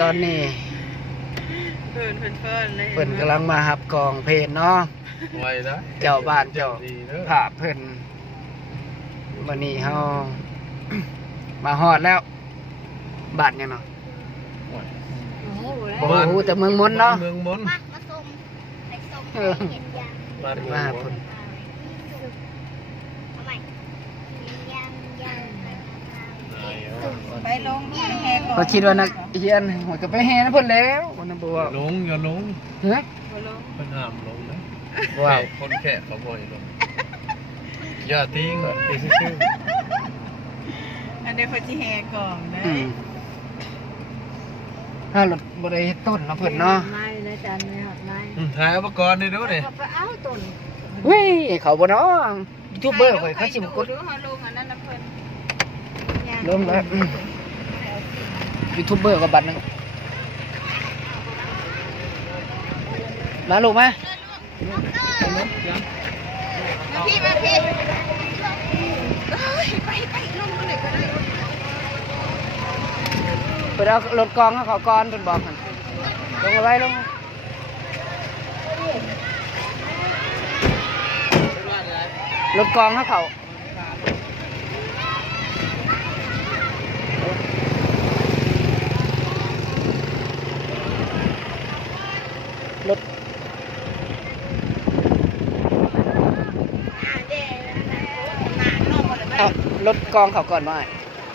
ตอนนี้เพิ่นเลย เพิ่นกำลังมาหับกองเพลนเนาะ ไว้นะ เจ้าบ้านเจ้าภาพเพิ่นวันนี้เฮา มาฮอดแล้วบ้านยังเนาะบ่ฮู้แต่เมืองมนต์เนาะ เมืองมนต์ มาส่งไปส่งให้เห็นยัง บ้านเมือง มาม น เพิ่น ต์ ทำไมยังไปลงแหก เขาคิดว่านักเรียนหัวก็ไปแห่นะเพิ่นแล้ววันนั้นบ่ว่า อย่าลง เฮ้ย บ่ลง เพิ่นห้ามลงนะ ว้าว คนแค่เขาบ่ให้ลงอย่าทิ้งไปซื่อ อันนี้เพิ่นสิแหกก่อนนะ อืมถ้ารถบ่ได้ต้นเนาะเพิ่นเนาะ ไม่นะจันไม่หอดไม่ ถ่ายอุปกรณ์นี่ดูดิ ไปเอาต้น เฮ้ยเขาบ่เนาะยูทูบเบอร์ข่อยเขาสิบ่กด ดูเฮาลงอันนั้นนะเพิ่น ลงแล้วยูทูบเบอร์ก็บัตรหนึงมาลูกมา พี่มาพี่ไปลงเลยก็ได้ ไปเอารถกองให้เขาก่อนเพิ่นบอกหั่นลงเอาไว้ลงรถกองให้เขารถเอารถกองเขาก่อนมา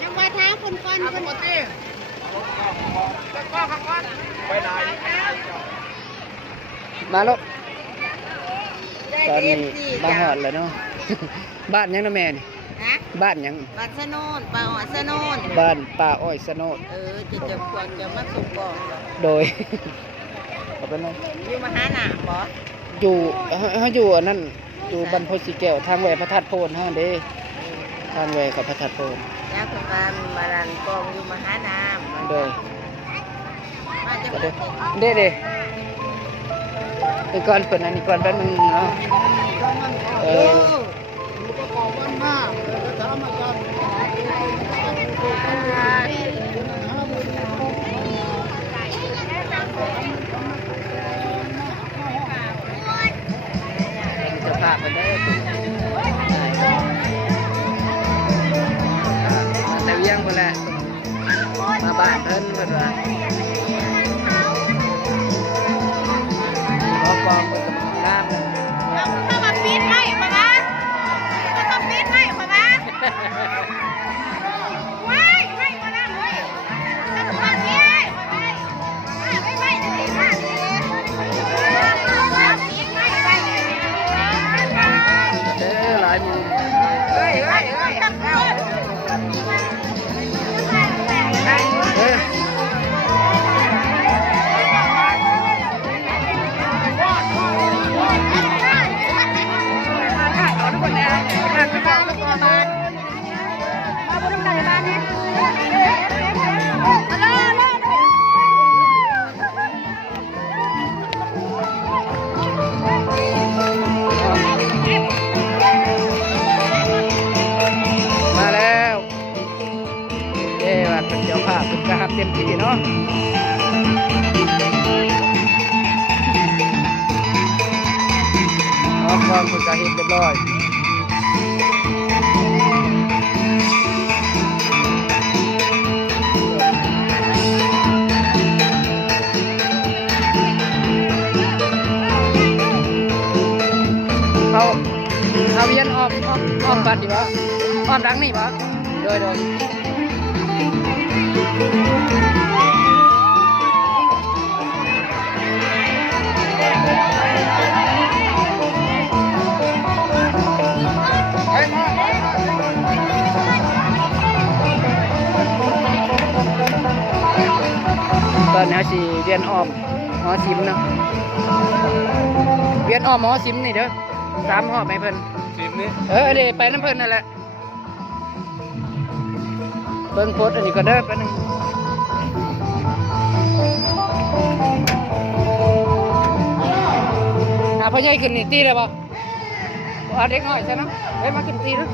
ยังมาท้าคนฟันคน มาลูกตอนนี้มาหอดแล้วเนาะ บ้านยังนะแม่นี่ นะ บ้านยัง บัดสนนปลาหอสนน บ้านป่าอ้อยสโนด จะควรจะมาส่งก่อน โดย เอาเป็นไง อยู่มหาหนามบ่ อยู่เขาอยู่อันนั่นอยู่บรรพตสีแก้วทางแหวพระธาตุโพนฮะเด้ทางแหวกับพระธาตุโพน ยาคุณปานมารันกองอยู่มหาหนาม โดย มาจะ ก็เด้เด้ก่อนเปิดอันนี้ก่อนแป๊บนึงเนาะจะพาไปได้แต่เวียงคนแหละมาบ้านเพิ่นเพิ่นว่าขอกองเพิ่นงามเลย เข้ามาปีนให้ปะคะเข้ามาปีนให้ปะคะว้ายไม่มาแล้วเฮ้ยเข้ามาปีนให้ปะคะไม่จะปีนให้ปีนให้ไป เด้อหลายมือ เฮ้ย เอ้ยมาแล้วเอ้ว่าเป็นเจ้าภาพเป็นกระหับเต็มที่เนาะออกกองเป็นกระเห็นเรียบร้อยเอาเวียนอ้อมบัดดีบ่อ้อมดังนี่บ่โดยตอนนี้สิเวียนอ้อมหอซิมเนาะเวียนอ้อมหอซิมนี่เด้อ3หอบให้เพิ่น ทีมนี้ เดี๋ยวไปน้ำเพิ่นนั่นแหละเบิ่งโพสต์อันนี้ก็เด้อแป๊บนึงพ่อใหญ่ขึ้นนี่ตีได้ป่ะเด็กน้อยใช่ไหมเฮ้ยมาขึ้นตีนะ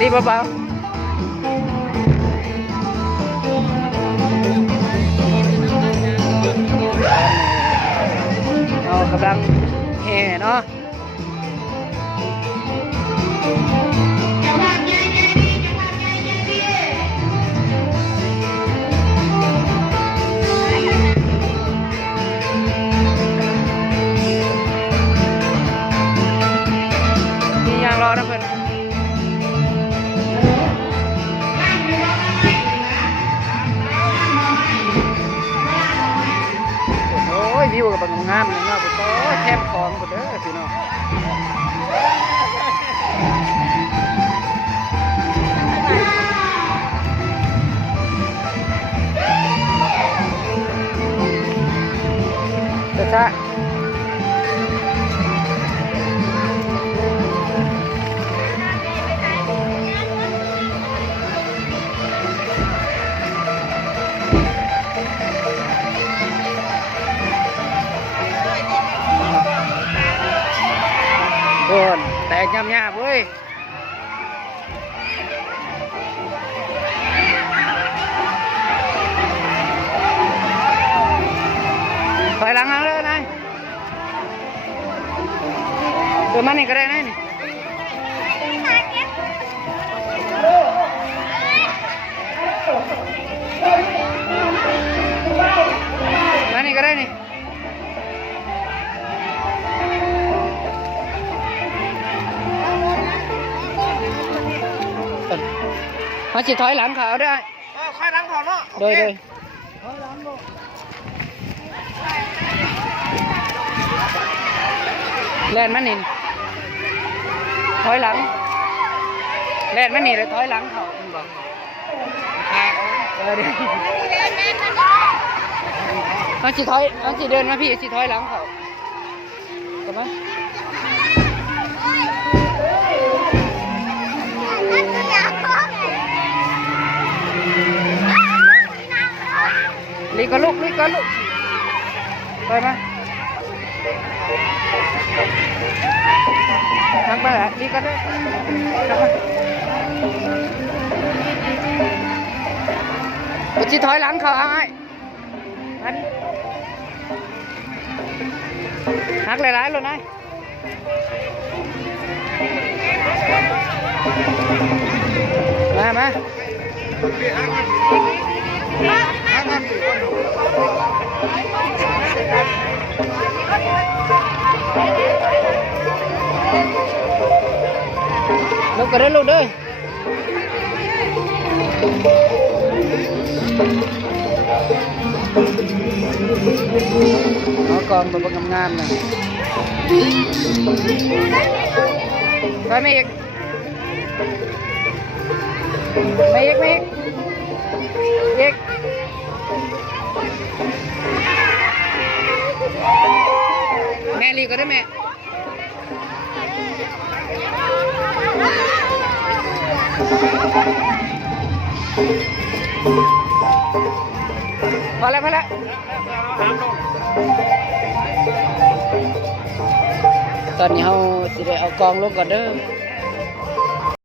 รีบเบาๆเอากำลังแห่เนาะมียางรอนะเพื่อนโอ้ยวิวกับบางงามเลยเนาะปุ๊บโอ้ยแคมคลองปุ๊บเด้อพี่น้องช้าโดนแตกยำๆเว้ยถอยหลังเอาเลยนายเดินมานี่ก็ได้นายนี่มานี่ก็ได้นี่มาสิถอยหลังเขาได้ค่อยล้างเขาเนาะ โดยแล่นมันนี่ถอยหลังแล่นมันนี่เลยถอยหลังเขาคุณบอกเดี๋ยวมันสิถอยมันสิเดินมาพี่สิถอยหลังเขากลับมาลีก็ลุกไปมาทางไปอ่ะลีก็ได้ไปจีถอยหลังเขาไอ้หักหลายๆเลยนายมาลูกก็ได้ลูกด้วยเอากองตัวงามๆเลยไปไม่อีกแม่ลีก็ได้แม่พอแล้วตอนนี้เราสิได้เอากองลงก่อนเด้อ